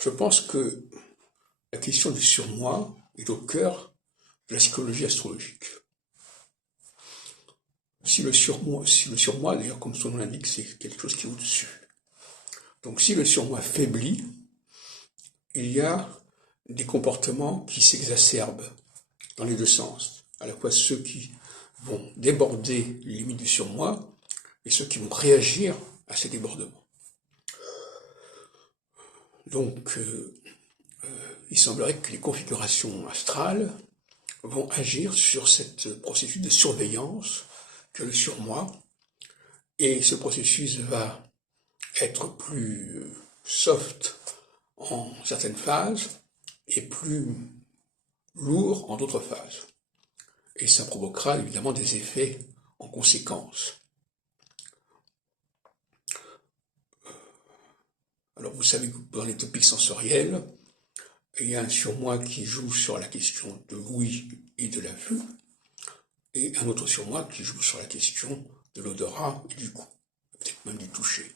Je pense que la question du surmoi est au cœur de la psychologie astrologique. Si le surmoi, d'ailleurs, comme son nom l'indique, c'est quelque chose qui est au-dessus. Donc si le surmoi faiblit, il y a des comportements qui s'exacerbent dans les deux sens. À la fois ceux qui vont déborder les limites du surmoi et ceux qui vont réagir à ces débordements. Donc, il semblerait que les configurations astrales vont agir sur ce processus de surveillance que le surmoi, et ce processus va être plus soft en certaines phases et plus lourd en d'autres phases. Et ça provoquera évidemment des effets en conséquence. Alors vous savez que dans les topiques sensoriels, il y a un surmoi qui joue sur la question de l'ouïe et de la vue, et un autre surmoi qui joue sur la question de l'odorat et du goût, peut-être même du toucher.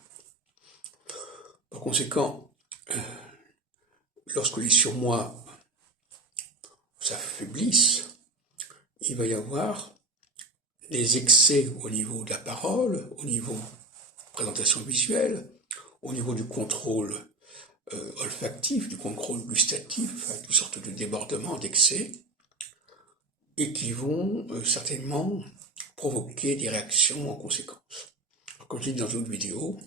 Par conséquent, lorsque les surmois s'affaiblissent, il va y avoir des excès au niveau de la parole, au niveau de la présentation visuelle, au niveau du contrôle olfactif, du contrôle gustatif, enfin, toutes sortes de débordements, d'excès, et qui vont certainement provoquer des réactions en conséquence. Alors, comme je l'ai dit dans une autre vidéo,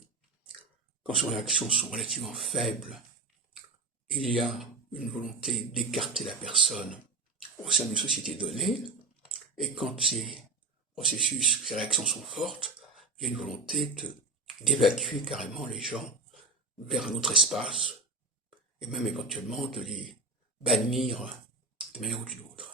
quand ces réactions sont relativement faibles, il y a une volonté d'écarter la personne au sein d'une société donnée, et quand ces processus, ces réactions sont fortes, il y a une volonté d'évacuer carrément les gens vers un autre espace, et même éventuellement de les bannir d'une manière ou d'une autre.